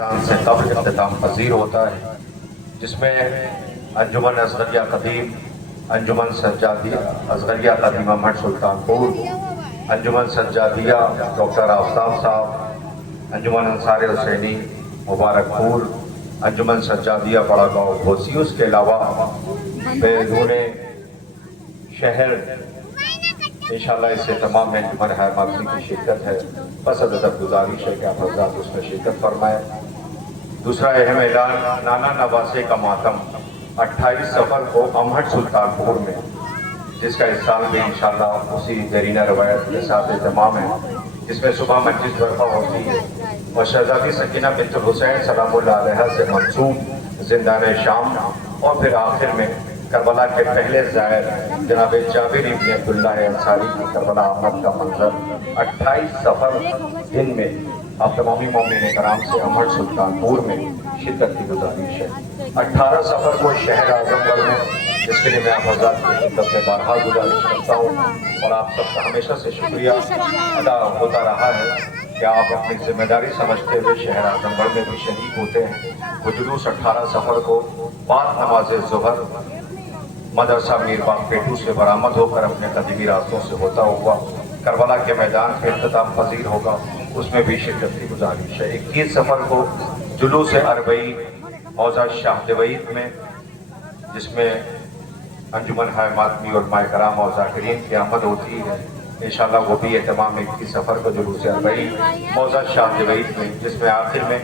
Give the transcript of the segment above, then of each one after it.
سے قبل اختتام پذیر ہوتا ہے، جس میں انجمن اصغریہ قدیم، انجمن سجادیہ اصغریہ قدیمہ مٹھ سلطان پور، انجمن سجادیہ ڈاکٹر آفتاب صاحب، انجمن انصار حسینی مبارک پور، انجمن سجادیہ بڑا گاؤں گھوسی، اس کے علاوہ بیرون شہر انشاءاللہ اس سے تمام میں انجمن حیماتمی کی شرکت ہے۔ بس ادب گزارش ہے کہ آپ حضرات اس میں شرکت فرمائیں۔ دوسرا اہم اعلان، نانا نواسے کا ماتم 28 سفر کو امہٹ سلطان پور میں، جس کا اس سال بھی انشاءاللہ اسی دیرینہ روایت کے ساتھ اہتمام ہے، جس میں صبح مسجد برپا ہوتی ہے اور شہزادی سکینہ بنت الحسین سلام اللہ علیہ سے منسوب زندان شام، اور پھر آخر میں کربلا کے پہلے زائر جناب جابر ابن عبداللہ انصاری کی کربلا آمد کا منظر 28 سفر دن میں آپ تمامی مومنین کرام سے امہٹ سلطان پور میں شرکت کی گزارش ہے۔ 18 سفر کو شہر اعظم گڑھ میں، جس کے لیے میں آپ حضرات کی خدمت میں بارہا گزارش کرتا ہوں، اور آپ سب کا ہمیشہ سے شکریہ ادا ہوتا رہا ہے کہ آپ اپنی ذمہ داری سمجھتے ہوئے شہر اعظم گڑھ میں بھی شریک ہوتے ہیں۔ وہ جلوس 18 سفر کو بعد نماز ظہر مدرسہ میر باغ پیٹو سے برآمد ہو کر اپنے قدیمی راستوں سے ہوتا ہوا کربلا کے میدان کے اختتام پذیر ہوگا، اس میں بھی شرکت کی گزارش ہے۔ 21 سفر کو جلوس اربعین حوضہ شاہ دوید میں، جس میں انجمن حیماتمی اور علماء کرام اور ذاکرین کی آمد ہوتی ہے، انشاءاللہ وہ بھی اہتمام 21 سفر کو جلوس اربعین حوضہ شاہ دوید میں، جس میں آخر میں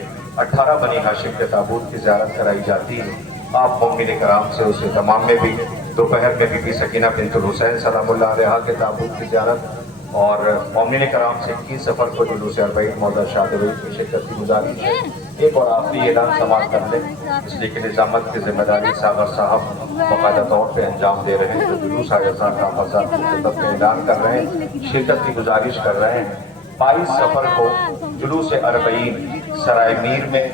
18 بنی ہاشم کے تابوت کی زیارت کرائی جاتی ہے۔ آپ مومنین کرام سے اس اہتمام میں بھی دوپہر میں بی بی سکینہ بنت الحسین سلام اللہ علیہ کے تابوت کی زیارت، اور مومنین کرام سے 21 سفر کو جلوس اربعین حوضہ شاہ دوید کی شرکت کی گزارش ہے۔ ایک اور آخری اعلان سماعت کر لیں، اس لیے کہ نظامت کی ذمہ داری ساغر صاحب باقاعدہ طور پہ انجام دے رہے ہیں، تو جلوس آیزاں کا حضرات کی خدمت میں اعلان کر رہے ہیں، شرکت کی گزارش کر رہے ہیں۔ 22 سفر کو جلوس اربعین سرائے میر میں،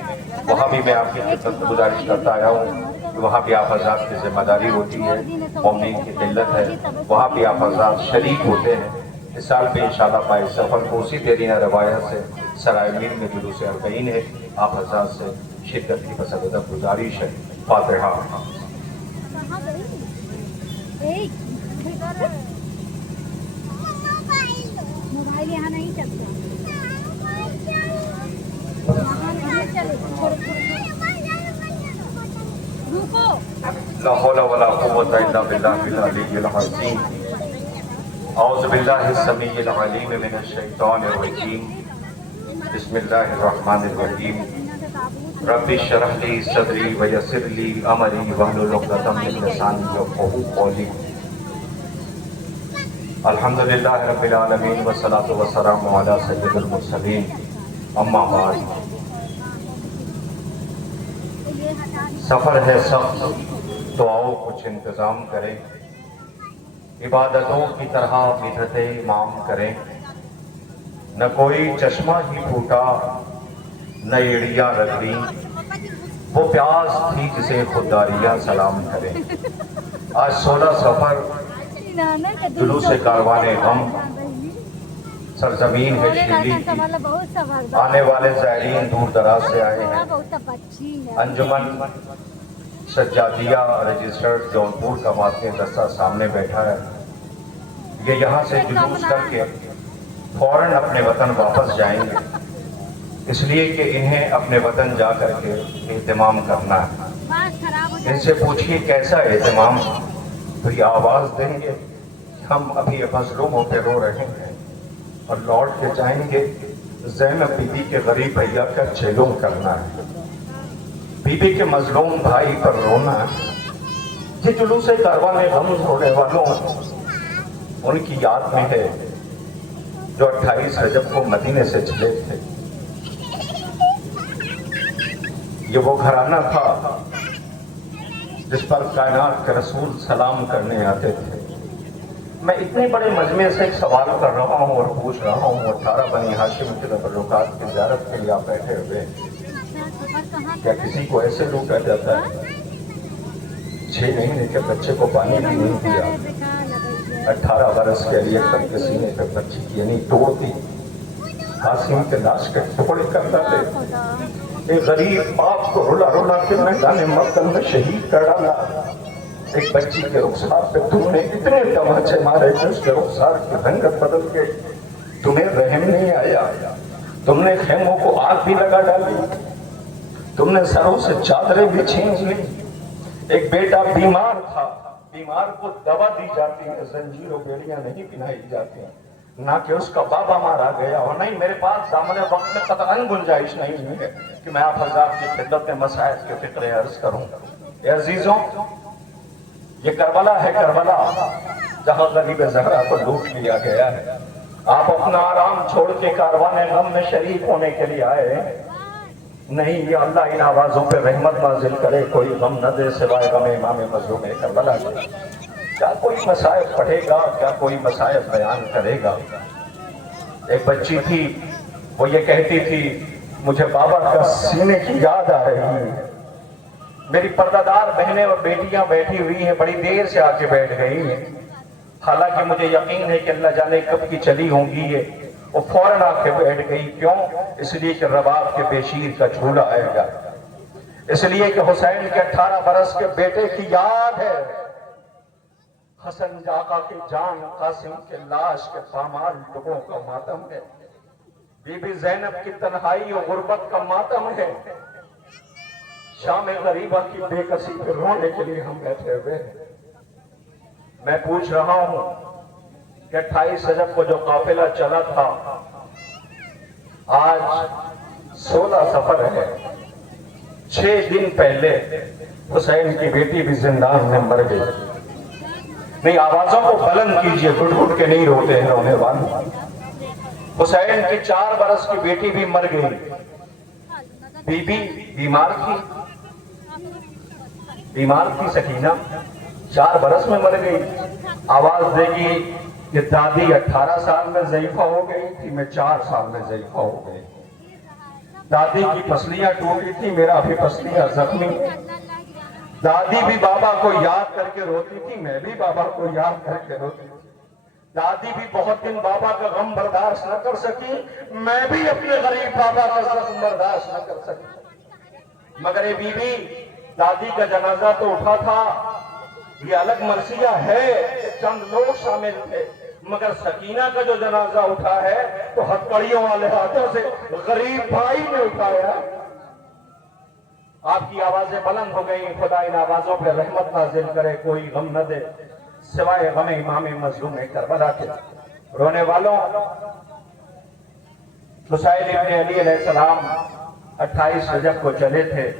وہاں بھی میں آپ کی خدمت میں گزارش کرتا آیا ہوں کہ وہاں بھی آپ حضرات کی ذمہ داری ہوتی ہے، مومنین کی قلت ہے، وہاں بھی آپ حضرات شریک ہوتے ہیں۔ اس سال بھی انشاءاللہ 22 سفر کو اسی دیرینہ روایت سے سرائے میر میں جلوس اربعین ہے، آپ حضرات سے شرکت کی بس ادب گزارش ہے۔ فاتحہ۔ موبائل یہاں نہیں چلتا، لا حول ولا قوة الا باللہ العلی العظیم۔ اعوذ باللہ السمیع العلیم من الشیطان الرجیم، بسم اللہ الرحمن الرحیم۔ رب اشرح لی صدری ویسر لی امری واحلل عقدۃ من لسانی یفقہوا قولی۔ الحمدللہ رب العالمین والصلاة والسلام علی سید المرسلین، اما بعد۔ سفر ہے سخت تو آؤ کچھ انتظام کریں، عبادتوں کی طرح بدعتیں امام کریں، نہ کوئی چشمہ ہی پھوٹا نہ ایڑیاں رگڑیں، وہ پیاس تھی جسے خودداریاں سلام کریں۔ آج 16 سفر جلوس کاروان غم، سرزمین ہے شیریں کی، آنے والے زائرین دور دراز سے آئے ہیں۔ انجمن سجادیہ رجسٹرڈ جونپور کا واقعی دستہ سامنے بیٹھا ہے، یہ یہاں سے جلوس کر کے فوراً اپنے وطن واپس جائیں گے، اس لیے کہ انہیں اپنے وطن جا کر کے اہتمام کرنا ہے۔ ان سے پوچھئے کیسا اہتمام، تو یہ آواز دیں گے ہم ابھی مظلوموں پہ رو رہے ہیں اور لوٹ کے جائیں گے زینب بی بی کے غریب بھیا کا چیلوں کرنا ہے۔ بی بی کے مظلوم بھائی پر رونا، یہ جلوس کاروان غم ہونے والوں ان کی یاد میں ہے جو 28 رجب کو مدینے سے چلے تھے۔ یہ وہ گھرانہ تھا جس پر کائنات کے رسول سلام کرنے آتے تھے۔ میں اتنے بڑے مجمع سے ایک سوال کر رہا ہوں اور پوچھ رہا ہوں، 18 بنی ہاشم کے تبرکات کی زیارت کے لیے آپ بیٹھے ہوئے، کیا کسی کو ایسے لوٹا جاتا ہے؟ 6 مہینے کے بچے کو پانی بھی نہیں دیا، 18 برس کے لیے تک کے سینے پہ بچی کی یعنی توڑ دی، قاسم کے لاش کے ٹکڑے کرتا تھے، ایک غریب باپ کو رولا رولا کے میدان مقتل میں شہید کر ڈالا. ایک بچی کے رخسار پہ تم نے اتنے تماچے مارے کہ اس کے رخسار کی رنگت بدل کے. تمہیں رحم نہیں آیا. تم نے خیموں کو آگ بھی لگا ڈالی. تم نے سروں سے چادریں بھی چھین لی. ایک بیٹا بیمار تھا, بیمار کو دوا دی جاتی ہے, زنجیر و بیڑیاں نہیں پہنائی جاتی, نہ کہ اس کا بابا مارا گیا اور نہیں میرے پاس دامن وقت میں قطعاً گنجائش نہیں ہے کہ میں آپ حضرات کی خدمت میں مسائل کے فکر عرض کروں. اے عزیزوں, یہ کربلا ہے, کربلا جہاں غریب زہرا کو لوٹ لیا گیا ہے. آپ اپنا آرام چھوڑ کے کاروان غم میں شریک ہونے کے لیے آئے ہیں. نہیں, یہ اللہ ان آوازوں پہ رحمت نازل کرے, کوئی غم نہ دے سوائے غم امام مظلوم کربلا کے. کیا کوئی مسائل پڑھے گا, کیا کوئی مسائل بیان کرے گا؟ ایک بچی تھی, وہ یہ کہتی تھی مجھے بابا کا سینے کی یاد آ رہی ہے. میری پردہ دار بہنیں اور بیٹیاں بیٹھی ہوئی ہیں, بڑی دیر سے آ کے بیٹھ گئی ہیں. حالانکہ مجھے یقین ہے کہ اللہ جانے کب کی چلی ہوں گی یہ, وہ فوراً آ کے بیٹھ گئی. کیوں؟ اس لیے کہ رباب کے بشیر کا جھولا آئے گا, اس لیے کہ حسین کے 18 برس کے بیٹے کی یاد ہے. حسن آقا کی جان, قاسم کے لاش کے پامال لوگوں کا ماتم ہے. بی بی زینب کی تنہائی اور غربت کا ماتم ہے. شام غریبہ کی بے کسی پہ رونے کے لیے ہم بیٹھے ہوئے ہیں. میں پوچھ رہا ہوں کہ 28 رجب کو جو قافلہ چلا تھا, آج 16 سفر ہے. 6 دن پہلے حسین کی بیٹی بھی زندان میں مر گئی. نہیں, آوازوں کو بلند کیجئے, گھٹ گھٹ کے نہیں روتے ہیں رونے والے. حسین کی 4 برس کی بیٹی بھی مر گئی. بی بی بیمار تھی سکینہ, 4 برس میں مر گئی. آواز دے گی کہ دادی 18 سال میں ضعیفہ ہو گئی تھی, میں 4 سال میں ضعیفہ ہو گئی. دادی کی پسلیاں ٹوٹی تھی, میرا بھی پسلیاں زخمی. دادی بھی بابا کو یاد کر کے روتی تھی, میں بھی بابا کو یاد کر کے روتی تھی. دادی بھی بہت دن بابا کا غم برداشت نہ کر سکی, میں بھی اپنے غریب بابا کا غم برداشت نہ کر سکی. مگر اے بی بی, دادی کا جنازہ تو اٹھا تھا, یہ الگ مرثیہ ہے کہ چند لوگ شامل تھے, مگر سکینہ کا جو جنازہ اٹھا ہے تو ہتھکڑیوں والے ہاتھوں سے غریب بھائی نے اٹھایا. آپ کی آوازیں بلند ہو گئی, خدا ان آوازوں پہ رحمت نازل کرے, کوئی غم نہ دے سوائے غم امام مظلوم کربلا کے. رونے والوں, حسین ابن علی علیہ السلام 28 رجب کو چلے تھے.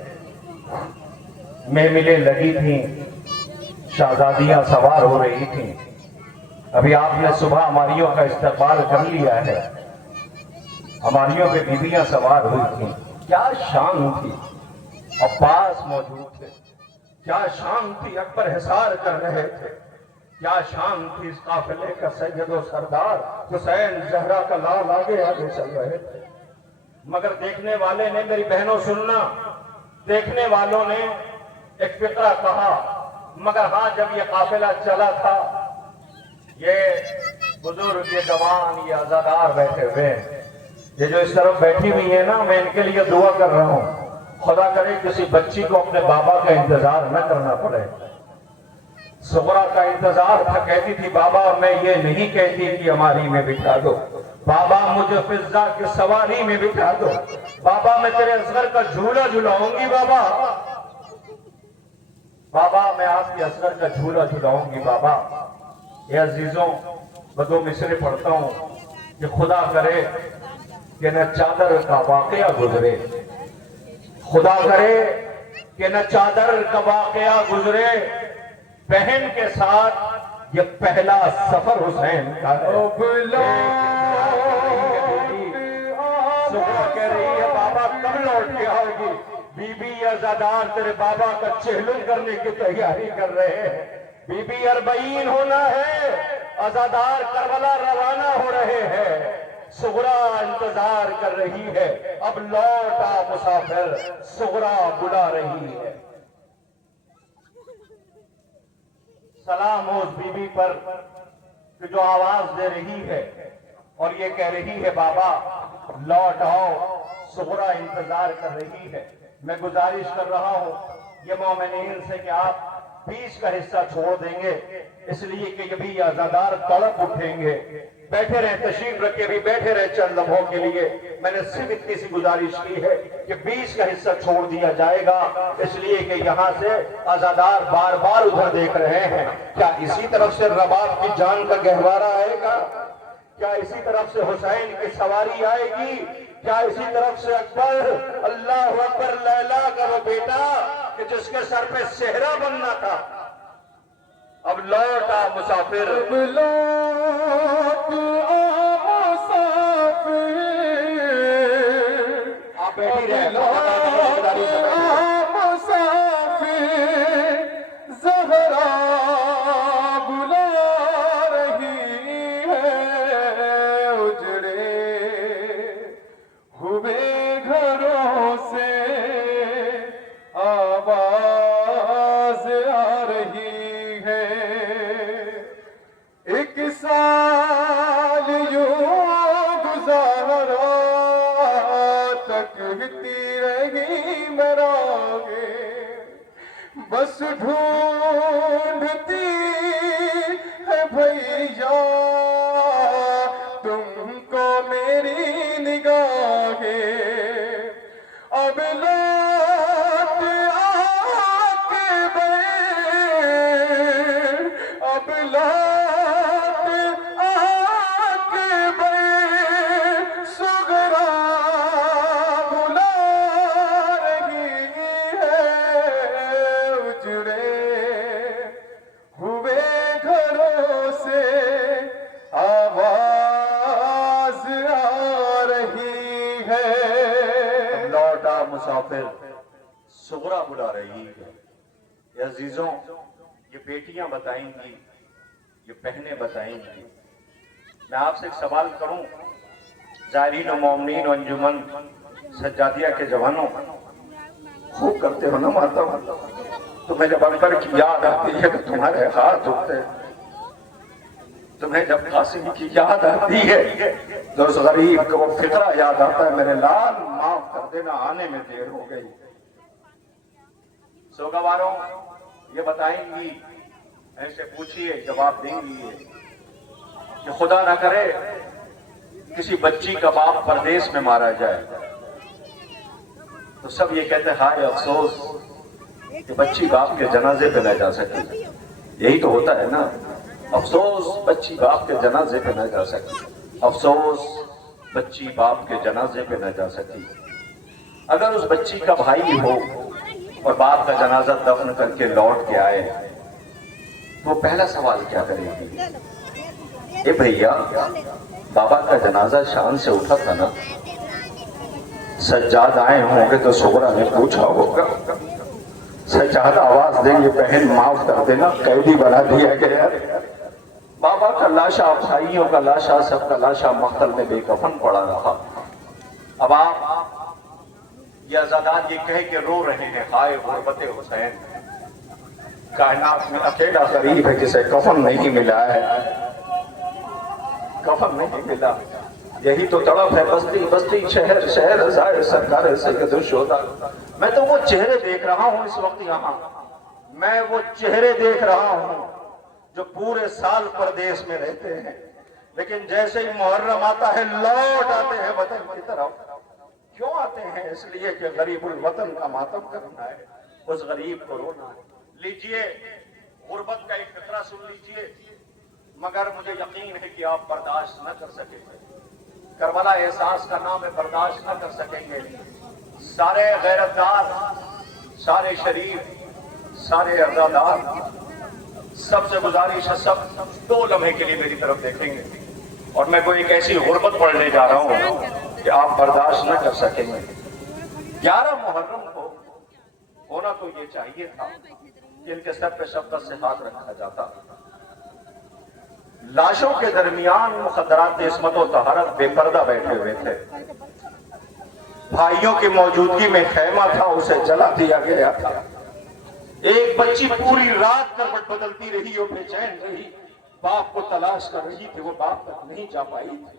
محملیں لگی تھیں, شہزادیاں سوار ہو رہی تھیں. ابھی آپ نے صبح ہماریوں کا استقبال کر لیا ہے. ہماریوں پہ بیویاں سوار ہوئی تھیں. کیا شان تھی, عباس موجود تھے. کیا شان تھی, اکبر حصار کر رہے تھے. کیا شان تھی اس قافلے کا سید و سردار حسین زہرا کا لال آگے آگے چل رہے تھے. مگر دیکھنے والے نے, میری بہنوں سننا, دیکھنے والوں نے ایک فقرہ کہا. مگر ہاں, جب یہ قافلہ چلا تھا, یہ بزرگ, یہ جوان, یہ عزادار بیٹھے ہوئے, یہ جو اس طرف بیٹھی ہوئی ہے نا, میں ان کے لیے دعا کر رہا ہوں, خدا کرے کسی بچی کو اپنے بابا کا انتظار نہ کرنا پڑے. صغرا کا انتظار تھا, کہتی تھی بابا میں یہ نہیں کہتی کہ ہماری میں بٹھا دو, بابا مجھے فضا کی سواری میں بٹھا دو, بابا میں تیرے اصغر کا جھولا جھلاؤں گی, بابا میں آپ کی اصغر کا جھولا جھلاؤں گی بابا. اے عزیزوں, میں 2 مصرے پڑھتا ہوں کہ خدا کرے کہ نہ چادر کا واقعہ گزرے, خدا کرے کہ نہ چادر کا واقعہ گزرے, بہن کے ساتھ یہ پہلا سفر حسین کا ہے. صبح کہہ رہی ہے بابا کب لوٹ کے آئے گی. بی بی عزادار تیرے بابا کا چہلم کرنے کی تیاری کر رہے ہیں. بی بی 40 ہونا ہے, عزادار کربلا روانہ ہو رہے ہیں. صغرا انتظار کر رہی ہے, اب لوٹا مسافر, صغرا بلا رہی ہے. سلام ہو اس بی بی پر کہ جو آواز دے رہی ہے اور یہ کہہ رہی ہے بابا لوٹ آؤ، صغرا انتظار کر رہی ہے۔ میں گزارش کر رہا ہوں یہ مومنین سے کہ آپ بیچ کا حصہ چھوڑ دیں گے، اس لیے کہ یہ بھی عزادار تڑپ اٹھیں گے۔ بیٹھے رہے، تشریف رکھے بھی بیٹھے رہے چند لمحوں کے لیے۔ میں نے صرف اتنی سی گزارش کی ہے کہ بیچ کا حصہ چھوڑ دیا جائے گا، اس لیے کہ یہاں سے عزادار بار بار ادھر دیکھ رہے ہیں۔ کیا اسی طرف سے رباب کی جان کا گہوارہ آئے گا؟ کیا اسی طرف سے حسین کی سواری آئے گی؟ کیا اسی طرف سے اکبر، اللہ اکبر، لیلا کا وہ بیٹا کہ جس کے سر پہ صحرا بننا تھا؟ اب لوٹ آ مسافر، اب لوٹ آ مسافر، آپ بیٹھی رہے، لوٹ آ مسافر، زہرا بلا رہی ہے، اجڑے ہوئے گھروں سے آواز آ رہی ہے۔ ایک سال یوں گزارا، تکتی رہی میں راہیں، بس ڈھونڈتی ہے بھیا تم کو میری نگاہیں۔ اب لوٹ آ کے بیر، اب لوٹ آ کے بیر، صغرا بلا رہی ہے، اجڑے ہوئے گھروں سے آواز آ رہی ہے۔ لوٹ آ مسافر، صغرا بلا رہی ہے۔ یہ عزیزوں، یہ بیٹیاں بتائیں گی، یہ بہنیں بتائیں گی۔ میں آپ سے ایک سوال کروں، زائرین و مومنین و انجمن سجادیہ کے جوانوں، خوب کرتے ہو نا ماتم؟ تمہیں جب اکبر کی یاد آتی ہے تو تمہارے ہاتھ اٹھتے ہیں، تمہیں جب قاسم کی یاد آتی ہے تو اس غریب کو وہ فقرہ یاد آتا ہے، میرے لال معاف کر دینا آنے میں دیر ہو گئی۔ سوگواروں یہ بتائیں گی، ایسے پوچھئے جواب دیں گی کہ خدا نہ کرے کسی بچی کا باپ پردیس میں مارا جائے تو سب یہ کہتے ہیں ہائے افسوس کہ بچی باپ کے جنازے پہ نہ جا سکی۔ یہی تو ہوتا ہے نا، افسوس بچی باپ کے جنازے پہ نہ جا سکی، افسوس بچی باپ کے جنازے پہ نہ جا سکی۔ اگر اس بچی کا بھائی ہو اور باپ کا جنازہ دفن کر کے لوٹ کے آئے تو وہ پہلا سوال کیا کرے گی؟ اے بھیا، بابا کا جنازہ شان سے اٹھا تھا نا؟ سجاد آئے ہوں گے تو صغرا نے پوچھا ہوگا، سجاد آواز دیں گے بہن معاف کر دینا، قیدی بنا دیا گیا۔ بابا کا لاشا، بھائیوں کا لاشا، سب کا لاشا مقتل میں بے کفن پڑا رہا۔ اب آپ یہ عزادار یہ کہہ کے رو رہے ہیں ہائے غربت حسین، کائنات میں اکیلا غریب ہے جسے کفن نہیں ملا ہے، کفن نہیں ملا۔ یہی تو تڑپ ہے بستی بستی، شہر شہر زائر سرکار سید الشہداء۔ میں تو وہ چہرے دیکھ رہا ہوں اس وقت یہاں، میں وہ چہرے دیکھ رہا ہوں جو پورے سال پردیس میں رہتے ہیں، لیکن جیسے ہی محرم آتا ہے لوٹ آتے ہیں وطن کی طرف۔ کیوں آتے ہیں؟ اس لیے کہ غریب الوطن کا ماتم کرنا ہے، اس غریب کو رونا ہے۔ لیجئے غربت کا ایک فقرہ سن لیجئے، مگر مجھے یقین ہے کہ آپ برداشت نہ کر سکیں گے، کربلا احساس کا نام ہے، برداشت نہ کر سکیں گے۔ سارے غیرتدار، سارے شریف، سارے عزادار، سب سے گزارش ہے سب 2 لمحے کے لیے میری طرف دیکھیں گے، اور میں کوئی ایک ایسی غربت پڑھنے جا رہا ہوں کہ آپ برداشت نہ کر سکیں گے۔ 11 محرم کو ہونا تو یہ چاہیے تھا کہ ان کے سر پہ شفقت سے ہاتھ رکھا جاتا۔ لاشوں کے درمیان مخدرات عصمت و طہارت بے پردہ بیٹھے ہوئے تھے، بھائیوں کی موجودگی میں خیمہ تھا، اسے جلا دیا گیا تھا۔ ایک بچی پوری رات کروٹ بدلتی رہی اور بے چین رہی، باپ کو تلاش کر رہی تھی، وہ باپ تک نہیں جا پائی تھی۔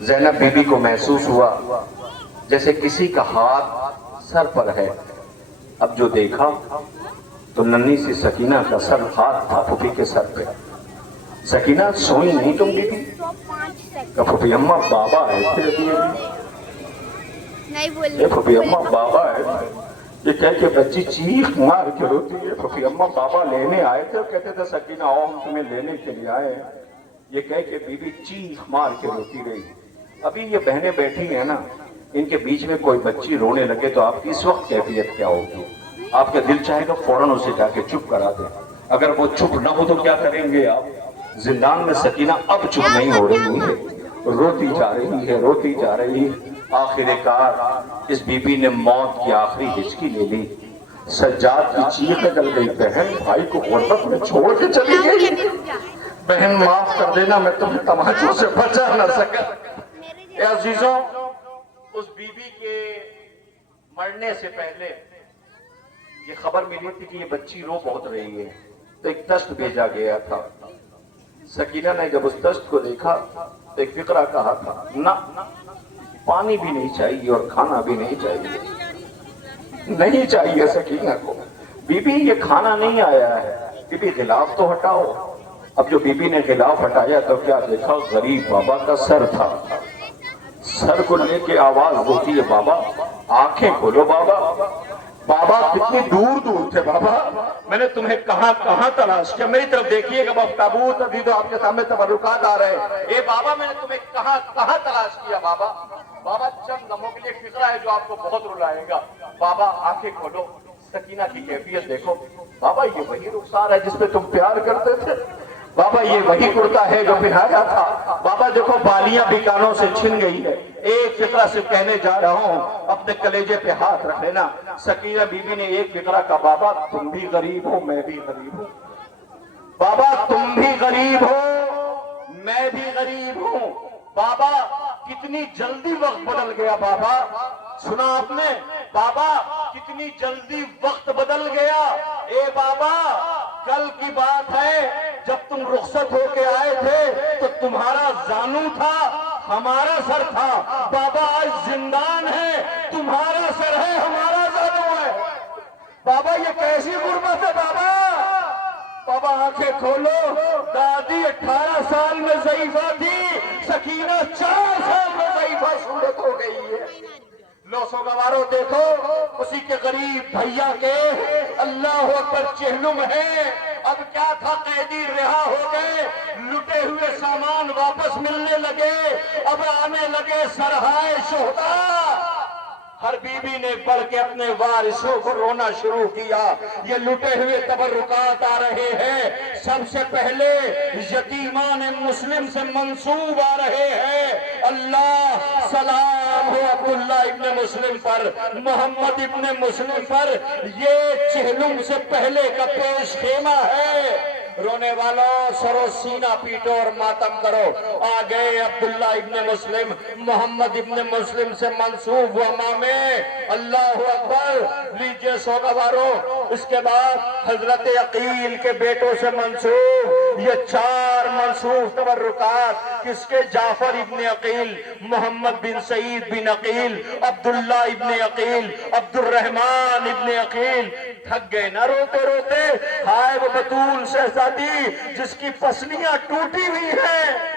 زینب بی بی کو محسوس ہوا جیسے کسی کا ہاتھ سر پر ہے. اب جو دیکھا تو ننھی سی سکینہ کا سر ہاتھ تھا پھوپھی کے سر پہ. سکینہ سوئی نہیں تم بی بی؟ 105 سیکنڈ. کہ پھوپھی اماں بابا ہے نہیں بولنے. یہ پھوپھی اماں بابا ہے. یہ کہہ کے بچی چیخ مار کے روتی ہے. پھوپھی اماں بابا لینے آئے تھے اور کہتے تھے سکینہ آؤ ہم تمہیں لینے کے لیے آئے ہیں. یہ کہہ کے بی بی چیخ مار کے روتی رہی. ابھی یہ بہنیں بیٹھی ہیں نا, ان کے بیچ میں کوئی بچی رونے لگے تو آپ کی اس وقت کیفیت کیا ہوگی؟ آپ کا دل چاہے گا فوراً اسے جا کے چپ کرا دیں. اگر وہ چپ نہ ہو تو کیا کریں گے آپ؟ زندان میں سکینہ اب چپ نہیں ہو رہی ہے, روتی جا رہی ہے, روتی جا رہی ہے. آخر کار اس بی بی نے موت کی آخری ہچکی لے لی. سجاد کی چیخ نکل گئی, بہن بھائی کو غربت میں چھوڑ کے چلی گئی. بہن معاف کر دینا, میں تمہیں تماچوں سے بچا نہ سکا. اے عزیزوں, اس بی بی کے مرنے سے پہلے یہ خبر ملی تھی کہ یہ بچی رو بہت رہی ہے, تو ایک دست بھیجا گیا تھا. سکینہ نے جب اس دست کو دیکھا تو ایک فقرہ کہا تھا, نہ پانی بھی نہیں چاہیے اور کھانا بھی نہیں چاہیے, نہیں چاہیے سکینہ کو. بی بی یہ کھانا نہیں آیا ہے, بی بی غلاف تو ہٹاؤ. اب جو بی بی نے غلاف ہٹایا تو کیا دیکھا؟ غریب بابا کا سر تھا. سر کو لے کے آواز دیتی ہے, بابا آنکھیں کھولو بابا. بابا کتنی دور دور تھے بابا, میں نے تمہیں کہاں کہاں تلاش کیا. میری طرف دیکھیے گا بابا, تابوت ابھی تو آپ کے سامنے تبرکات آ رہے ہیں. اے بابا میں نے تمہیں کہاں کہاں تلاش کیا بابا. بابا چند لمحوں کے لیے فکرہ ہے جو آپ کو بہت رلائے گا. بابا آنکھیں کھولو, سکینہ کی کیفیت دیکھو. بابا یہ وہی رخسار ہے جس پہ تم پیار کرتے تھے. بابا یہ وہی کرتا ہے جو پہنایا تھا. بابا دیکھو بالیاں بھی کانوں سے چھن گئی ہے. ایک فقرہ سے کہنے جا رہا ہوں, اپنے کلیجے پہ ہاتھ رکھ لینا. سکینہ بی بی نے ایک فقرہ کہا, بابا تم بھی غریب ہو میں بھی غریب ہوں. بابا تم بھی غریب ہو میں بھی غریب ہوں. بابا کتنی جلدی وقت بدل گیا. بابا سنا آپ نے؟ بابا کتنی جلدی وقت بدل گیا. اے بابا کل کی بات ہے, جب تم رخصت ہو کے آئے تھے تو تمہارا زانو تھا, ہمارا سر تھا. بابا آج زندان ہے, تمہارا سر ہے ہمارا زانو ہے. بابا یہ کیسی غربت ہے بابا. بابا آنکھیں کھولو, دادی 18 سال میں ضعیفہ تھی, سکینہ 4 سال میں ضعیفہ صورت ہو گئی ہے. لو سوگوارو دیکھو اسی کے غریب بھیا کے اللہ اکبر چہلم ہے. اب کیا تھا, قیدی رہا ہو گئے, لٹے ہوئے سامان واپس ملنے لگے, اب آنے لگے سرہائے شہداء. ہر بی بی نے بڑھ کے اپنے وارثوں کو رونا شروع کیا. یہ لٹے ہوئے تبرکات آ رہے ہیں. سب سے پہلے یتیمان مسلم سے منسوب آ رہے ہیں. اللہ سلام ہو عبداللہ ابن مسلم پر, محمد ابن مسلم پر. یہ چہلم سے پہلے کا پیش خیمہ ہے. رونے والوں سرو سینہ پیٹو اور ماتم کرو. آ گئے عبداللہ ابن مسلم, محمد ابن مسلم سے منسوب امام. اللہ اکبر. لیجئے سوگوارو, اس کے بعد حضرت عقیل کے بیٹوں سے منسوب. یہ 4 منسوب تبرکات کس کے؟ جعفر ابن عقیل, محمد بن سعید بن عقیل, عبداللہ ابن عقیل, عبد الرحمن ابن عقیل. تھک گئے نہ روتے روتے. ہائے وہ بطول شہزادی جس کی پسلیاں ٹوٹی ہوئی ہیں,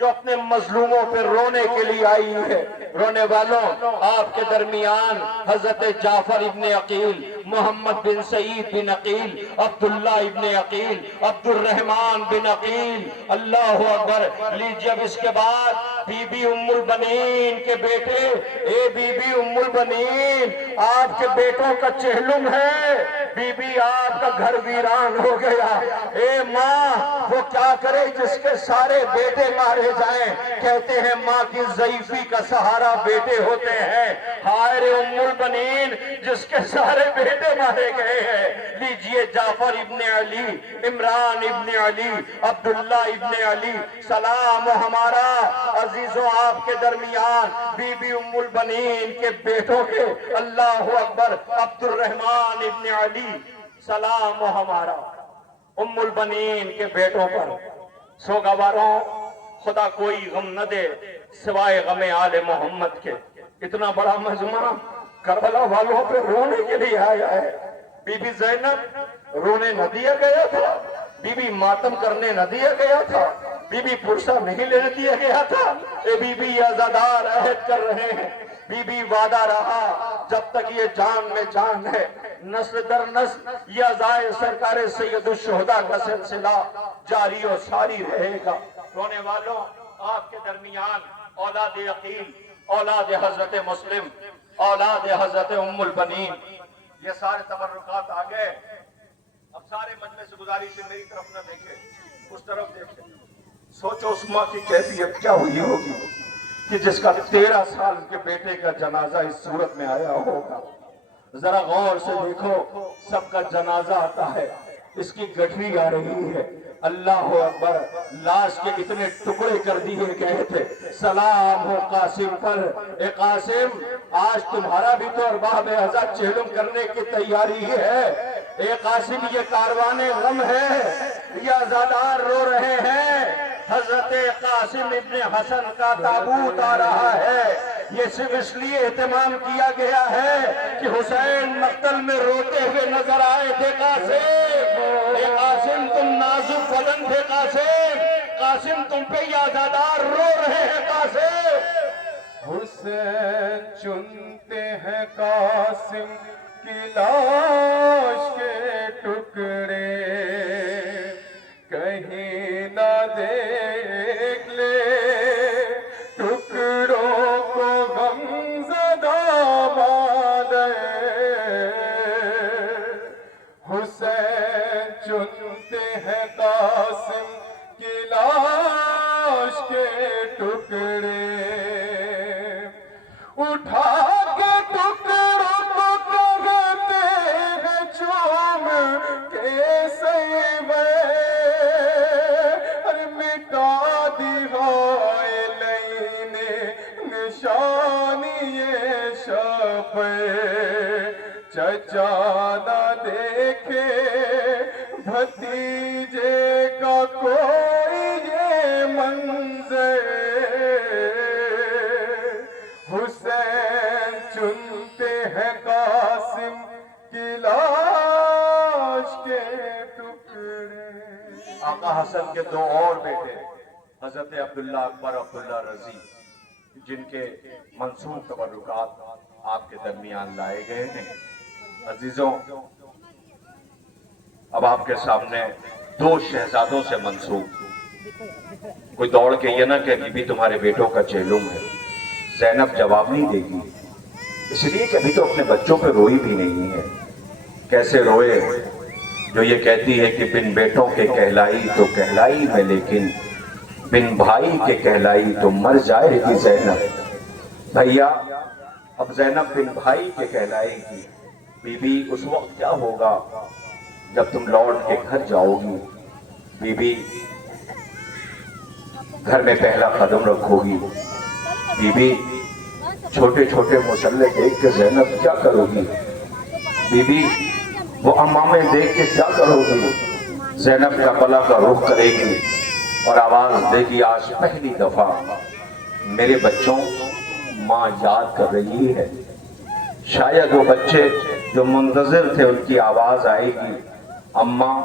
جو اپنے مظلوموں پہ رونے کے لیے آئی ہے. رونے والوں, آپ کے درمیان حضرت جعفر ابن عقیل, محمد بن سعید بن عقیل, عبداللہ ابن عقیل, عبد الرحمن بن عقیل. اللہ اکبر. لیجئے اب اس کے بعد بی بی ام البنین کے بیٹے. اے بی بی ام البنین, آپ کے بیٹوں کا چہلم ہے. بی بی آپ کا گھر ویران ہو گیا. اے ماں, وہ کیا کرے جس کے سارے بیٹے مارے جائیں. کہتے ہیں ماں کی ضعیفی کا سہارا بیٹے ہوتے ہیں. ہائے رے ام البنین جس کے سارے بیٹے مارے گئے ہیں. لیجئے جعفر ابن علی, عمران ابن علی, عبداللہ ابن علی. سلام ہمارا عزیزوں آپ کے درمیان بی بی ام البنین کے بیٹوں کے. اللہ اکبر. عبد الرحمن ابن علی. سلام ہمارا ام البنین کے بیٹوں پر. سوگواروں, خدا کوئی غم نہ دے سوائے غم آل محمد کے۔ اتنا بڑا مجمع کربلا والوں پہ رونے کے لیے آیا ہے۔ بی بی زینب رونے نہ دیا گیا تھا، بی بی ماتم کرنے نہ دیا گیا تھا، بی بی پرسہ نہیں لینے دیا گیا تھا۔ اے بی بی عزادار عہد کر رہے ہیں، بی بی وعدہ رہا جب تک یہ جان میں جان ہے، نسل در نسل یہ عزائے سرکار سید الشہداء کا سلسلہ جاری و ساری رہے گا۔ رونے والوں، آپ کے درمیان اولاد عقیل، اولاد حضرت مسلم، اولاد حضرت ام البنین، یہ سارے تبرکات آ گئے۔ اب سارے مجمع سے گزارش ہے میری طرف نہ دیکھیں، اس طرف دیکھیں۔ سوچو اس ماں کی کیفیت کیا ہوئی ہوگی کہ جس کا 13 سال کے بیٹے کا جنازہ اس صورت میں آیا ہوگا۔ ذرا غور سے دیکھو، سب کا جنازہ آتا ہے، اس کی گٹھری آ رہی ہے، اللہ اکبر، لاش کے اتنے ٹکڑے کر دیے گئے تھے۔ سلام ہو قاسم پر، اے قاسم آج تمہارا بھی تو ارباب عزت چہلم کرنے کی تیاری ہے۔ اے قاسم یہ کاروان غم ہے، یہ عزادار رو رہے ہیں۔ حضرت قاسم ابن حسن کا تابوت آ رہا ہے، یہ صرف اس لیے اہتمام کیا گیا ہے کہ حسین مقتل میں روتے ہوئے نظر آئے تھے۔ قاسم، اے قاسم تم نازک بدن تھے، قاسم، قاسم تم پہ یہ عزادار رو رہے ہیں۔ قاسم حسین چنتے ہیں قاسم کی لاش کے ٹکڑے، کہیں نہ دیکھ لے ٹکڑوں کو غمزدہ مادر۔ حسین چنتے ہیں قاسم کی لاش کے ٹکڑے، اٹھا کے ٹکڑوں کو کہتے ہیں چوم کے سیوے، مٹا دہائے لینے نشانی شب، چچا نہ دیکھے بھتیجے کا کوئی یہ منظر۔ حسین چنتے ہیں قاسم کی لاش کے ٹکڑے۔ آقا حسن کے 2 اور بیٹے حضرت عبداللہ اکبر، عبداللہ رضی، جن کے منسوب تبرکات آپ کے درمیان لائے گئے ہیں۔ عزیزوں، اب آپ کے سامنے 2 شہزادوں سے منسوب، کوئی دوڑ کے یہ نہ کہ بی بی تمہارے بیٹوں کا چہلم ہے۔ زینب جواب نہیں دے گی، اس لیے کہ ابھی تو اپنے بچوں پہ روئی بھی نہیں ہے۔ کیسے روئے جو یہ کہتی ہے کہ بن بیٹوں کے کہلائی تو کہلائی میں، لیکن بن بھائی کے کہلائی تو مر جائے گی زینب۔ بھیا اب زینب بن بھائی کے کہلائے گی۔ بی بی اس وقت کیا ہوگا جب تم لوٹ کے گھر جاؤ گی؟ بی بی گھر میں پہلا قدم رکھو گی، بی بی چھوٹے چھوٹے مسلح دیکھ کے زینب کیا کرو گی؟ بی بی وہ امامے دیکھ کے کیا کرو گی؟ زینب کا بلا کا رخ کرے گی اور آواز دے گی، آج پہلی دفعہ میرے بچوں ماں یاد کر رہی ہے۔ شاید وہ بچے جو منتظر تھے ان کی آواز آئے گی، اماں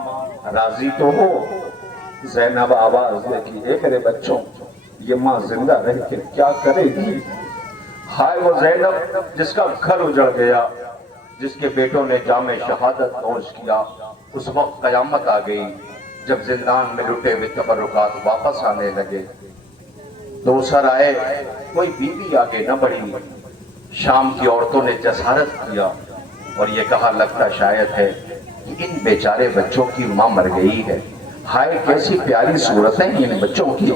راضی تو ہو؟ زینب آواز دے گی، اے میرے بچوں یہ ماں زندہ رہ کے کیا کرے گی؟ ہائے وہ زینب جس کا گھر اجڑ گیا، جس کے بیٹوں نے جام شہادت نوش کیا۔ اس وقت قیامت آ گئی جب زندان میں لٹے ہوئے تبرکات واپس آنے لگے۔ دوسر آئے، کوئی بیوی آگے نہ بڑھی۔ شام کی عورتوں نے جسارت کیا اور یہ کہا، لگتا شاید ہے کہ ان بیچارے بچوں کی ماں مر گئی ہے۔ ہائے کیسی پیاری صورتیں ان بچوں کی۔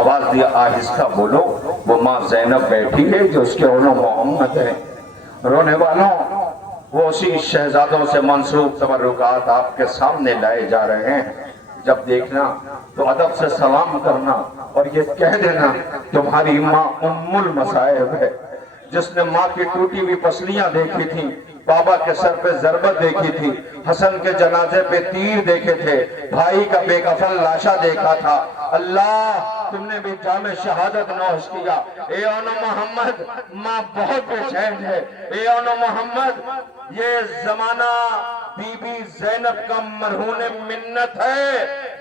آواز دیا، آہستہ بولو، وہ ماں زینب بیٹھی ہے جو اس کے اولو محمد ہے۔ رونے والوں، وہ اسی شہزادوں سے منسوب تبرکات آپ کے سامنے لائے جا رہے ہیں۔ جب دیکھنا تو ادب سے سلام کرنا اور یہ کہہ دینا، تمہاری ماں ام المصائب ہے، جس نے ماں کی ٹوٹی ہوئی پسلیاں دیکھی تھیں، بابا کے سر پہ ضربت دیکھی تھی، حسن کے جنازے پہ تیر دیکھے تھے، بھائی کا بے کفن لاشا دیکھا تھا، اللہ تم نے بھی جام شہادت نوش کیا۔ اے اون محمد ماں بہت بے چین ہے۔ اے اون محمد یہ زمانہ بی بی زینب کا مرہون منت ہے،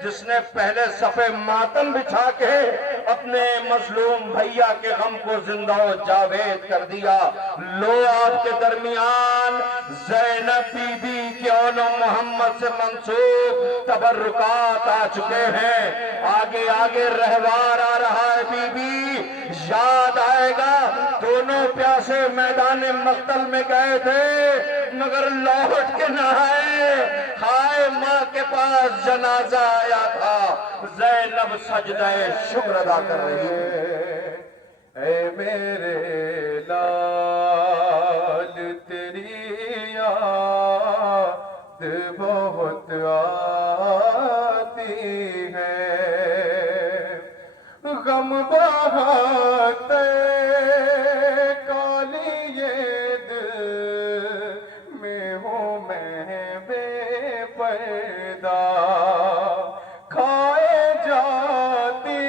جس نے پہلے صفے ماتم بچھا کے اپنے مظلوم بھیا کے غم کو زندہ و جاوید کر دیا۔ لو آپ کے درمیان زینب بی بی کے اون محمد سے منسوب تبرکات آ چکے ہیں۔ آگے آگے رہوار آ رہا ہے بی بی، یاد آئے گا دونوں پیاسے میدان مقتل میں گئے تھے مگر لوٹ کے نہ آئے۔ ہائے ماں کے پاس جنازہ آیا تھا، زینب سجدہ شکر ادا کر رہی ہے۔ اے میرے لال تیری یاد بہت آتی ہے، غم بہاتے کالی یہ دل میں ہوں میں بے پردہ، کھائے جاتی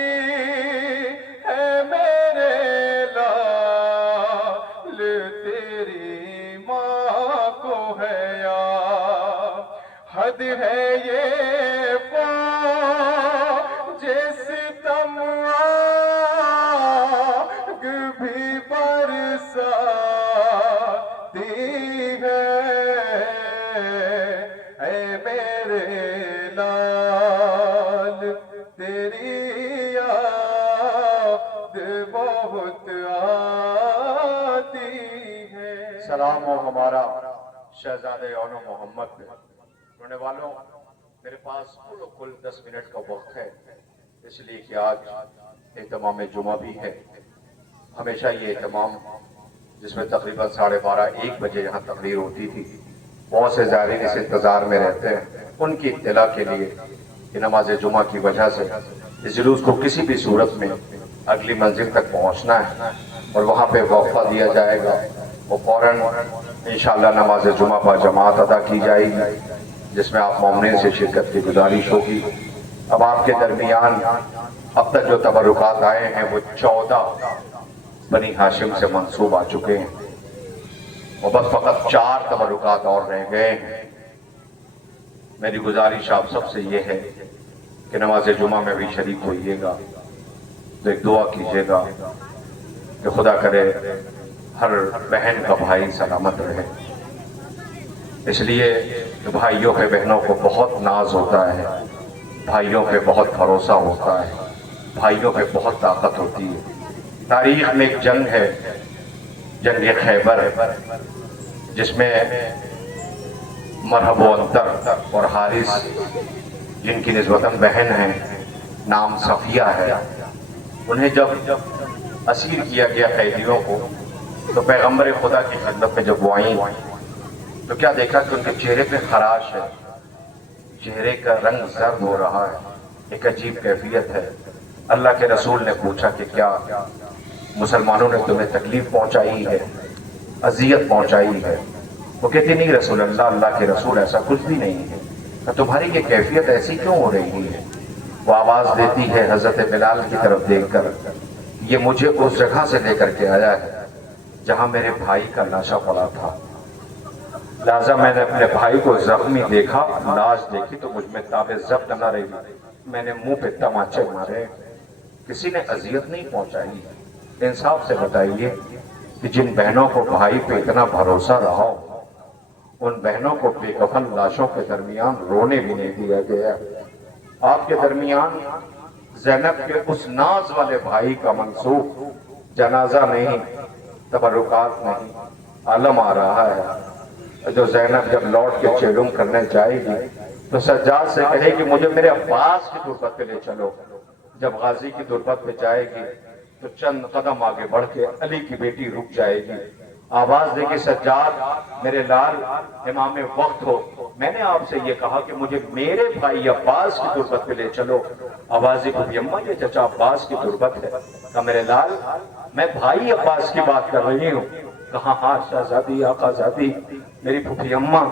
ہے میرے لال تیری ماں کو ہے یا حد ہے یہ جس تم آگ بھی برساتی ہے۔ اے میرے لال تیری یاد بہت آتی ہے۔ سلام ہو ہمارا شہزادے اون محمد پہ۔ سننے والوں، میرے پاس کل 10 منٹ کا وقت ہے، اس لیے کہ آج اہتمام جمعہ بھی ہے۔ ہمیشہ یہ اہتمام جس میں تقریباً 12:30-1 بجے یہاں تقریر ہوتی تھی، بہت سے زائرین اس انتظار میں رہتے ہیں ان کی اطلاع کے لیے کہ نماز جمعہ کی وجہ سے اس جلوس کو کسی بھی صورت میں اگلی منزل تک پہنچنا ہے اور وہاں پہ وقفہ دیا جائے گا، وہ فوراً انشاءاللہ نماز جمعہ با جماعت ادا کی جائے گی، جس میں آپ مومنین سے شرکت کی گزارش ہوگی۔ اب آپ کے درمیان اب تک جو تبرکات آئے ہیں وہ 14 بنی ہاشم سے منسوب آ چکے ہیں، اور بس فقط 4 تبرکات اور رہ گئے ہیں۔ میری گزارش آپ سب سے یہ ہے کہ نماز جمعہ میں بھی شریک ہوئیے گا، تو ایک دعا کیجیے گا کہ خدا کرے ہر بہن کا بھائی سلامت رہے۔ اس لیے کہ بھائیوں کے بہنوں کو بہت ناز ہوتا ہے، بھائیوں پہ بہت بھروسہ ہوتا ہے، بھائیوں پہ بہت طاقت ہوتی ہے۔ تاریخ میں ایک جنگ ہے، جنگ خیبر، جس میں مرحب و انتر اور حارث، جن کی نسبتاً بہن ہیں، نام صفیہ ہے، انہیں جب اسیر کیا گیا قیدیوں کو، تو پیغمبر خدا کی خدمت میں جب وہ آئیں تو کیا دیکھا کہ ان کے چہرے پہ خراش ہے، چہرے کا رنگ زرد ہو رہا ہے، ایک عجیب کیفیت ہے۔ اللہ کے رسول نے پوچھا کہ کیا مسلمانوں نے تمہیں تکلیف پہنچائی ہے، اذیت پہنچائی ہے؟ وہ کہتے نہیں رسول اللہ، اللہ کے رسول ایسا کچھ بھی نہیں ہے، کہ تمہاری یہ کیفیت ایسی کیوں ہو رہی ہے؟ وہ آواز دیتی ہے حضرت بلال کی طرف دیکھ کر، یہ مجھے اس جگہ سے لے کر کے آیا ہے جہاں میرے بھائی کا لاشا پڑا تھا، لہذا میں نے اپنے بھائی کو زخمی دیکھا، لاش دیکھی تو مجھ میں تاب ضبط نہ رہی، میں نے منہ پہ تماچے مارے، کسی نے اذیت نہیں پہنچائی۔ انصاف سے بتائیے کہ جن بہنوں کو بھائی پہ اتنا بھروسہ رہا ہو، ان بہنوں کو بے کفن لاشوں کے درمیان رونے بھی نہیں دیا گیا۔ آپ کے درمیان زینب کے اس ناز والے بھائی کا منسوب جنازہ نہیں، تبرکات نہیں، عالم آ رہا ہے، جو زینب جب لوٹ کے چیلم کرنے جائے گی تو سجاد سے کہے کہ مجھے میرے عباس کی تربت پہ لے چلو۔ جب غازی کی تربت پہ جائے گی تو چند قدم آگے بڑھ کے علی کی بیٹی رک جائے گی، آواز دے گی سجاد میرے لال امام وقت ہو، میں نے آپ سے یہ کہا کہ مجھے میرے بھائی عباس کی تربت پہ لے چلو۔ آوازی کو بھی اماں یہ چچا عباس کی تربت ہے، کہا میرے لال میں بھائی عباس کی بات کر رہی ہوں۔ کہا ہاں شہزادی آقا زادی میری پھوپھی اماں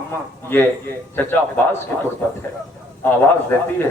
یہ چچا عباس کی تربت ہے۔ آواز دیتی ہے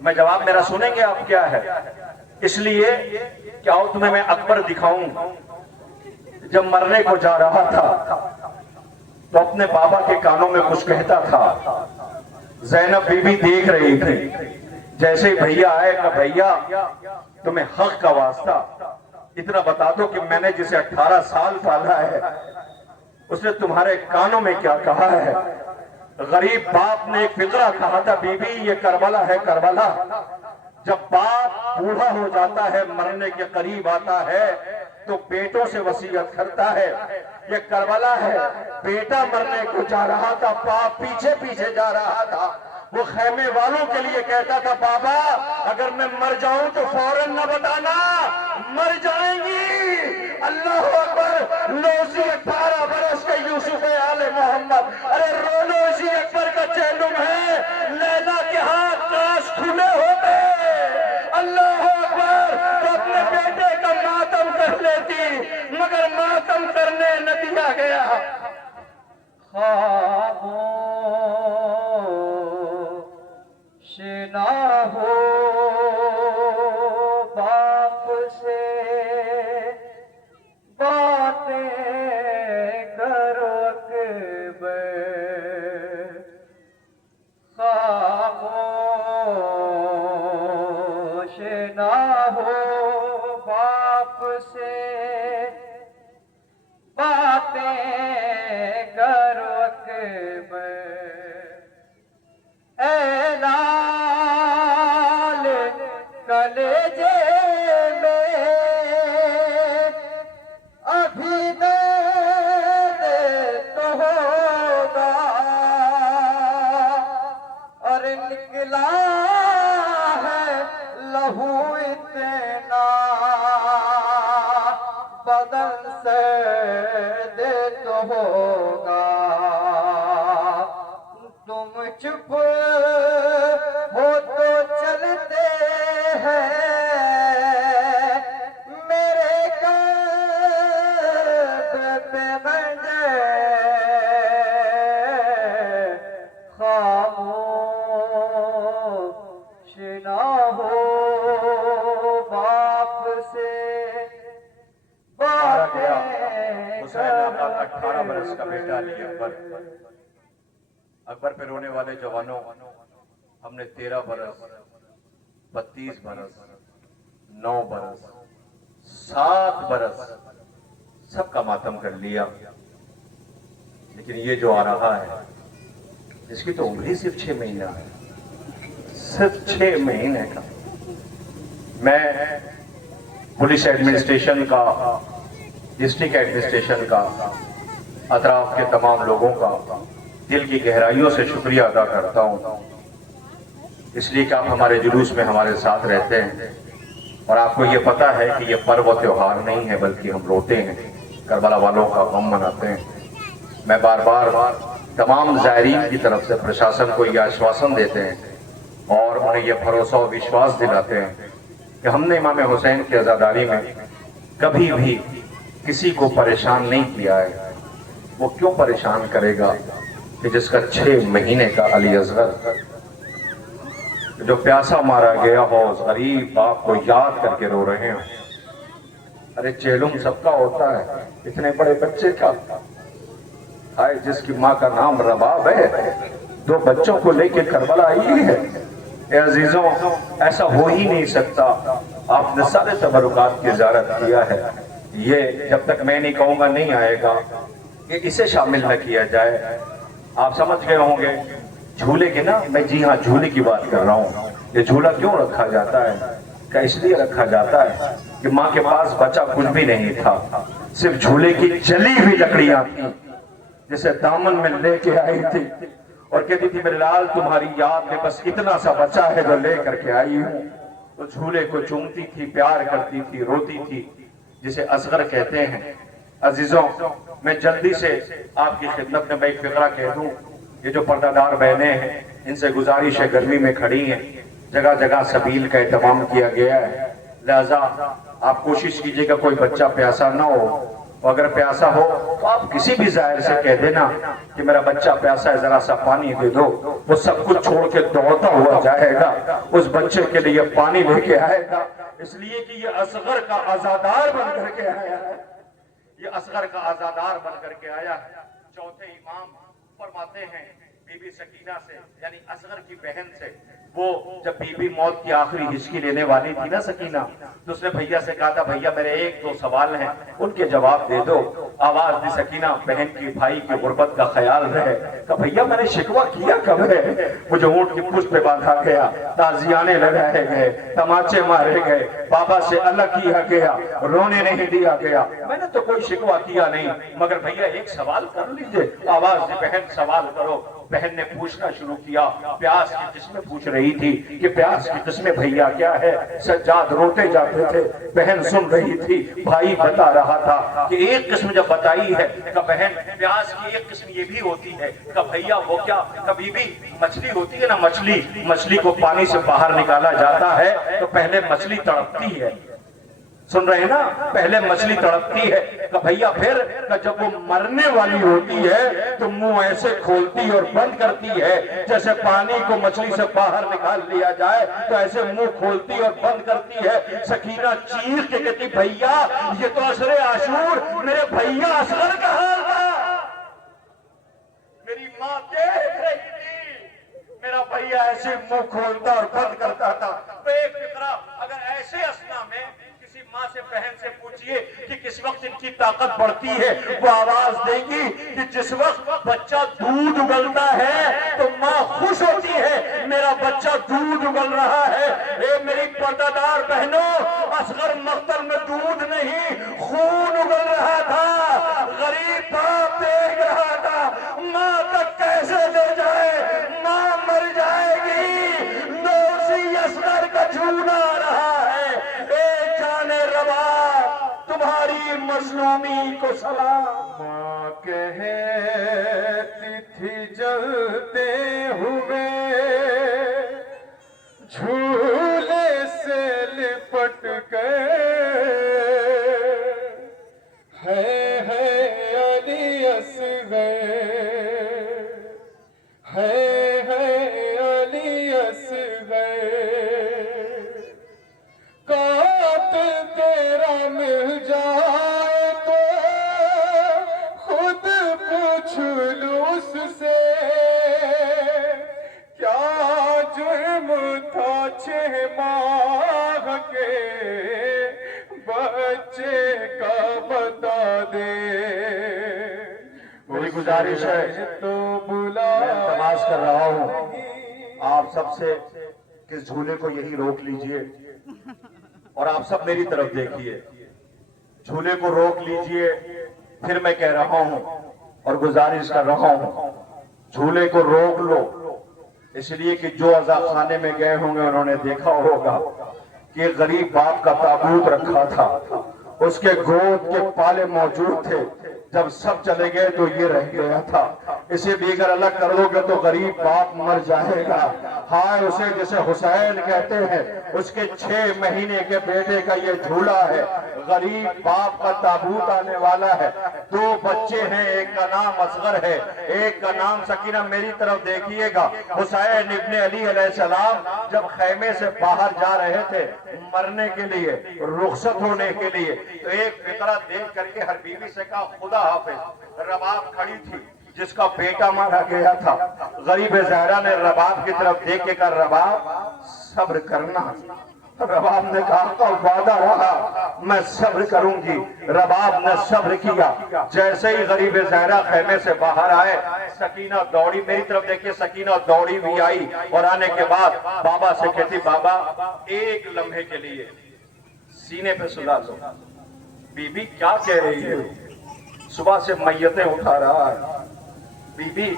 میں جواب میرا سنیں گے آپ کیا ہے؟ اس لیے کہ آؤ تمہیں میں اکبر دکھاؤں. جب مرنے کو جا رہا تھا تو اپنے بابا کے کانوں میں کچھ کہتا تھا. زینب بی بی دیکھ رہی تھی. جیسے ہی بھیا آئے کہ بھیا تمہیں حق کا واسطہ اتنا بتا دو کہ میں نے جسے 18 سال پالا ہے اس نے تمہارے کانوں میں کیا کہا ہے. غریب باپ نے ایک فقرہ کہا تھا بی بی یہ کربلا ہے کربلا. جب باپ بوڑھا ہو جاتا ہے مرنے کے قریب آتا ہے تو بیٹوں سے وصیت کرتا ہے. یہ کربلا ہے. بیٹا مرنے کو جا رہا تھا باپ پیچھے پیچھے جا رہا تھا. وہ خیمے والوں کے لیے کہتا تھا بابا اگر میں مر جاؤں تو فوراً نہ بتانا مر جائیں گی. اللہ اکبر. لوسی 18 برس کے یوسف آل محمد. ارے رولوسی اکبر کا چہلم ہے. لیلا کے ہاتھ کاش کھلے ہوتے. اللہ اکبر. تو اپنے بیٹے کا ماتم کر لیتی مگر ماتم کرنے نہ دیا گیا. نہ ہو باپ سے باتیں کرو اکبر. خاموش نہ ہو باپ سے باتیں کرو اکبر. اے لال کلیجے میں ابھی درد تو ہوگا اور نکلا ہے لہو اتنا بدن سے دے تو ہوگا. تم چپ ہو تو چلتے ہیں میرے قلب پہ بندے. خاموش نہ ہو باپ سے باتیں. حسین کا 18 برس کا بیٹا علی اکبر پہ رونے والے جوانوں ہم نے 13 برس 32 برس 9 برس 7 برس سب کا ماتم کر لیا. لیکن یہ جو آ رہا ہے اس کی تو عمر ہی صرف 6 مہینہ ہے. صرف 6 مہینے کا. میں پولیس ایڈمنسٹریشن کا ڈسٹرکٹ ایڈمنسٹریشن کا اطراف کے تمام لوگوں کا دل کی گہرائیوں سے شکریہ ادا کرتا ہوں. اس لیے کہ آپ ہمارے جلوس میں ہمارے ساتھ رہتے ہیں اور آپ کو یہ پتا ہے کہ یہ پرو و تہوار نہیں ہے بلکہ ہم روتے ہیں کربلا والوں کا غم مناتے ہیں. میں بار بار تمام زائرین کی طرف سے پرشاسن کو یہ آشواسن دیتے ہیں اور انہیں یہ بھروسہ و وشواس دلاتے ہیں کہ ہم نے امام حسین کی عزاداری میں کبھی بھی کسی کو پریشان نہیں کیا ہے. وہ کیوں پریشان کرے گا کہ جس کا 6 مہینے کا علی اصغر جو پیاسا مارا گیا ہو اس غریب باپ کو یاد کر کے رو رہے ہیں. ارے چہلم سب کا ہوتا ہے. اتنے بڑے بچے کا آئے جس کی ماں کا نام رباب ہے 2 بچوں کو لے کے کربلا آئی ہے. اے عزیزوں ایسا ہو ہی نہیں سکتا. آپ نے سارے تبرکات کی زیارت کیا ہے. یہ جب تک میں نہیں کہوں گا نہیں آئے گا کہ اسے شامل نہ کیا جائے. آپ سمجھ گئے ہوں گے جھولے کے نا. میں جی ہاں جھولے کی بات کر رہا ہوں. یہ جھولا کیوں رکھا جاتا ہے؟ کہ اس لیے رکھا جاتا ہے کہ ماں کے پاس بچہ کچھ بھی نہیں تھا. صرف جھولے کی جلی ہوئی لکڑیاں تھیں جسے دامن میں لے کے آئی تھی اور کہتی تھی میرے لال تمہاری یاد میں بس اتنا سا بچہ ہے جو لے کر کے آئی ہوں. تو جھولے کو چومتی تھی پیار کرتی تھی روتی تھی جسے اصغر کہتے ہیں. عزیزوں میں جلدی سے آپ کی خدمت میں ایک فقرہ کہہ دوں. یہ جو پردہ دار بہنیں ہیں ان سے گزارش ہے گرمی میں کھڑی ہیں جگہ جگہ سبیل کا اہتمام کیا گیا ہے. لہذا آپ کوشش کیجئے کہ کوئی بچہ پیاسا نہ ہو اور اگر پیاسا ہو تو آپ کسی بھی ظاہر سے کہہ دینا کہ میرا بچہ پیاسا ہے، ذرا سا پانی دے دو، وہ سب کچھ چھوڑ کے دوڑتا ہوا جائے گا، اس بچے کے لیے پانی لے کے آئے گا، اس لیے کہ یہ اصغر کا عزادار بن کر کے آیا ہے، یہ اصغر کا عزادار بن کر کے آیا ہے۔ چوتھے امام فرماتے ہیں بی بی سکینہ سے، یعنی اصغر کی بہن سے، وہ جب بی بی موت کی آخری ہچکی لینے والی تھی نا سکینہ، تو اس نے بھیا سے کہا تھا بھیا میرے ایک دو سوال ہیں ان کے جواب دے دو۔ آواز دی سکینہ بہن کی بھائی کی غربت کا خیال رہے، کہ بھیا میں نے شکوہ کیا کب ہے؟ مجھے اونٹ کی پشت پہ باندھا گیا، تازیانے لگائے گئے، تماچے مارے گئے، بابا سے الگ کیا گیا، رونے نہیں دیا گیا، میں نے تو کوئی شکوہ کیا نہیں، مگر بھیا ایک سوال کر لیجئے۔ آواز دی بہن سوال کرو۔ بہن نے پوچھنا شروع کیا، پیاس کی قسمیں پوچھ رہی تھی کہ پیاس کی قسمیں بھیا کیا ہے؟ سجاد روتے جاتے تھے، بہن سن رہی تھی، بھائی بتا رہا تھا کہ ایک قسم جب بتائی ہے کہ بہن پیاس کی ایک قسم یہ بھی ہوتی ہے کہ بھیا وہ کیا، کبھی بھی مچھلی ہوتی ہے نا، مچھلی کو پانی سے باہر نکالا جاتا ہے تو پہلے مچھلی تڑپتی ہے، سن رہے ہیں نا، پہلے مچھلی تڑپتی ہے، کہ بھیا پھر جب وہ مرنے والی ہوتی ہے تو منہ ایسے کھولتی اور بند کرتی ہے، جیسے پانی کو مچھلی سے باہر نکال لیا جائے تو ایسے منہ کھولتی اور بند کرتی ہے۔ سکینہ چیخ کے کہتی بھیا یہ تو عصر عاشور میرے بھیا اصغر کا حال تھا، میری ماں دیکھ رہی تھی، میرا بھیا ایسے منہ کھولتا اور بند کرتا تھا۔ تو ایک فقرہ اگر ایسے اسنا میں ماں سے بہن سے پوچھئے کہ کس وقت ان کی طاقت بڑھتی ہے، وہ آواز دے گی کہ جس وقت بچہ دودھ اگلتا ہے تو ماں خوش ہوتی ہے میرا بچہ دودھ اگل رہا ہے۔ اے میری پردہ دار بہنوں، اصغر مقتل میں دودھ نہیں خون اگل رہا تھا، غریب باپ دیکھ رہا تھا ماں تک کیسے لے جائے، ماں مر جائے گی، نوسی اصغر کا جھونا آ رہا ہے۔ تمہاری مظلومی کو سلام۔ ماں کہتی تھی جلتے ہوئے جھولے سے لپٹ گئے، ہے علی اصغر، ہے علی اصغر، قاتل تیرا مل جائے تو خود پوچھ لو اس سے، کیا جرم تھا 6 ماہ کے بچے کا بتا دے۔ میری گزارش ہے، تو بلا میں التماس کر رہا ہوں آپ سب سے کہ اس جھولے کو یہی روک لیجئے اور آپ سب میری طرف دیکھیے، جھولے کو روک لیجئے، پھر میں کہہ رہا ہوں اور گزارش کر رہا ہوں جھولے کو روک لو، اس لیے کہ جو عزا خانے میں گئے ہوں گے انہوں نے دیکھا ہوگا کہ غریب باپ کا تابوت رکھا تھا، اس کے گود کے پالے موجود تھے، جب سب چلے گئے تو یہ رہ گیا تھا، اسے بھی اگر الگ کر دو گے تو غریب باپ مر جائے گا۔ ہائے اسے جسے حسین کہتے ہیں، اس کے 6 مہینے کے بیٹے کا یہ جھولا ہے، غریب باپ کا تابوت آنے والا ہے، 2 بچے ہیں، ایک کا نام اصغر ہے، ایک کا نام سکینہ۔ میری طرف دیکھیے گا، حسین ابن علی علیہ السلام جب خیمے سے باہر جا رہے تھے مرنے کے لیے، رخصت ہونے کے لیے، تو ایک فقرہ دیکھ کر کے ہر بیوی سے کہا خدا حافظ۔ رباب کھڑی تھی جس کا بیٹا مارا گیا تھا، غریب زہرا نے رباب کی طرف دیکھ کے کہا رباب صبر کرنا، رباب نے کہا تو وعدہ رہا میں صبر کروں گی، رباب نے صبر کیا۔ جیسے ہی غریب زہرا خیمے سے باہر آئے سکینہ دوڑی، میری طرف دیکھیے، سکینہ دوڑی بھی آئی اور آنے کے بعد بابا سے کہتی بابا ایک لمحے کے لیے سینے پہ سلا دو۔ بی بی کیا کہہ رہی ہے؟ صبح سے میتیں اٹھا رہا ہے۔ بی بی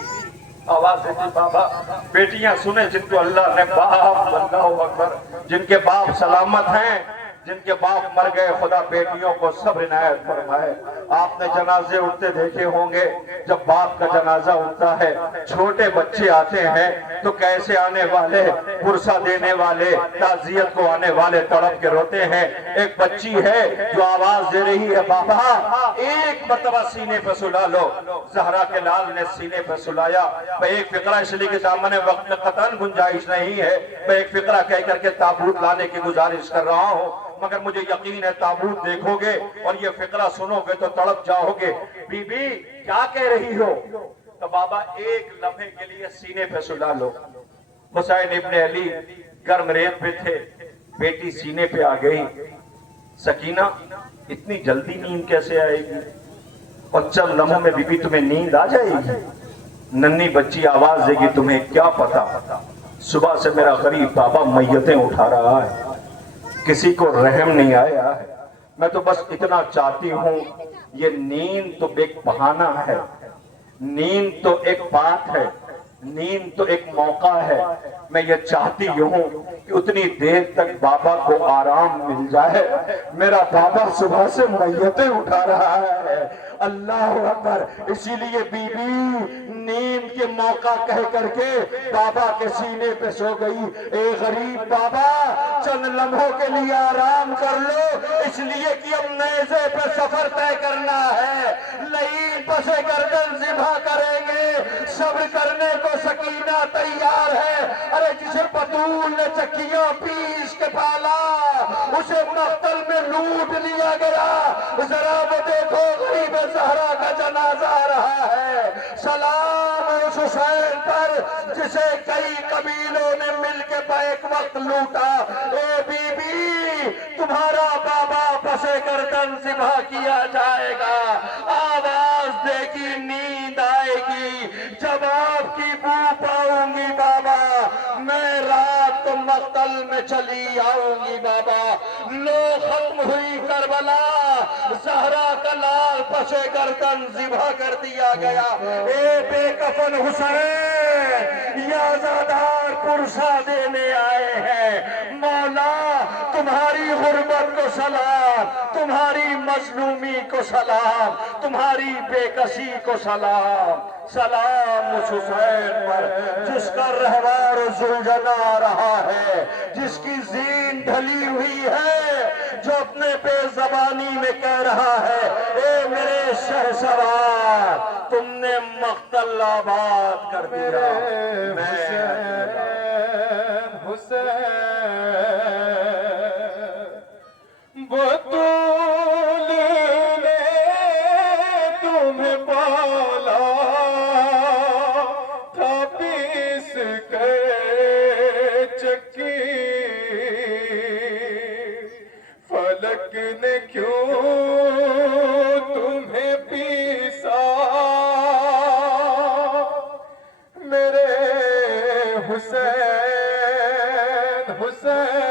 آواز دیتی بابا بیٹیاں سنیں جن کو اللہ نے باپ، اللہ اکبر، جن کے باپ سلامت ہیں جن کے باپ مر گئے خدا بیٹیوں کو صبر عنایت فرمائے۔ آپ نے جنازے اٹھتے دیکھے ہوں گے، جب باپ کا جنازہ اٹھتا ہے چھوٹے بچے آتے ہیں تو کیسے آنے والے، پرسہ دینے والے، تعزیت کو آنے والے تڑپ کے روتے ہیں۔ ایک بچی ہے جو آواز دے رہی ہے بابا ایک مرتبہ سینے پہ سلا لو۔ زہرا کے لال نے سینے پہ سلایا۔ میں ایک فقرہ اس لیے کہ دامن وقت میں قطعاً گنجائش نہیں ہے، میں ایک فقرہ کہہ کر کے تابوت لانے کی گزارش کر رہا ہوں، مگر مجھے یقین ہے تابوت دیکھو گے اور یہ فقرہ سنو گے تو تڑپ جاؤ گے۔ بی بی کیا کہہ رہی ہو؟ تو بابا ایک لمحے کے لیے سینے پہ سلا لو۔ حسین ابن علی گرم ریت پہ تھے، بیٹی سینے پہ آ گئی۔ سکینہ اتنی جلدی نیند کیسے آئے گی؟ اور چند لمحوں میں بی بی تمہیں نیند آ جائے گی؟ ننھی بچی آواز دے گی تمہیں کیا پتا، صبح سے میرا غریب بابا میتیں اٹھا رہا ہے، کسی کو رحم نہیں آیا ہے، میں تو بس اتنا چاہتی ہوں، یہ نیند تو ایک بہانہ ہے، نیند تو ایک بات ہے، نیند تو ایک موقع ہے، میں یہ چاہتی ہوں کہ اتنی دیر تک بابا کو آرام مل جائے۔ میرا بابا صبح سے میتیں اٹھا رہا ہے، اللہ اکبر۔ اسی لیے بی بی نیند کے موقع کہہ کر کے بابا کے سینے پہ سو گئی۔ اے غریب بابا چند لمحوں کے لیے آرام کر لو، اس لیے کہ اب نیزے پہ سفر طے کرنا ہے، لئیم پس گردن ذبح کریں گے، صبر کرنے کو سکینہ تیار ہے۔ ارے جسے بطول نے چکیاں پیش کے پالا، اسے مقتل میں لوٹ لیا گیا، ذرا وہ دیکھو غریب زہرا کا جنازہ آ رہا ہے۔ سلام اس حسین پر جسے کئی قبیلوں نے مل کے بیک وقت لوٹا۔ اے بی بی تمہارا بابا پسے گردن ذبح کیا جائے گا، آواز دے گی نیند آئے گی، جب آپ کی بو پاؤں گی بابا میں رات تو مقتل میں چلی آؤں گی بابا۔ لو ختم ہوئی کربلا، زہرا کا لال پسے گردن ذبح کر دیا گیا۔ اے بے کفن حسین یہ عزادار پرسہ دینے آئے ہیں، مولا تمہاری غربت کو سلام، تمہاری مظلومی کو سلام، تمہاری بے کسی کو سلام۔ سلام اس حسین پر جس کا رہوار زلجنا آ رہا ہے، جس کی زین ڈھلی ہوئی ہے، جو اپنے بے زبانی میں کہہ رہا ہے اے میرے شہسوار تم نے مقتل آباد کر دیا۔ بطول نے تمہیں پالا تھا پیس کے چکی، فلک نے کیوں تمہیں پیسا، میرے حسین حسین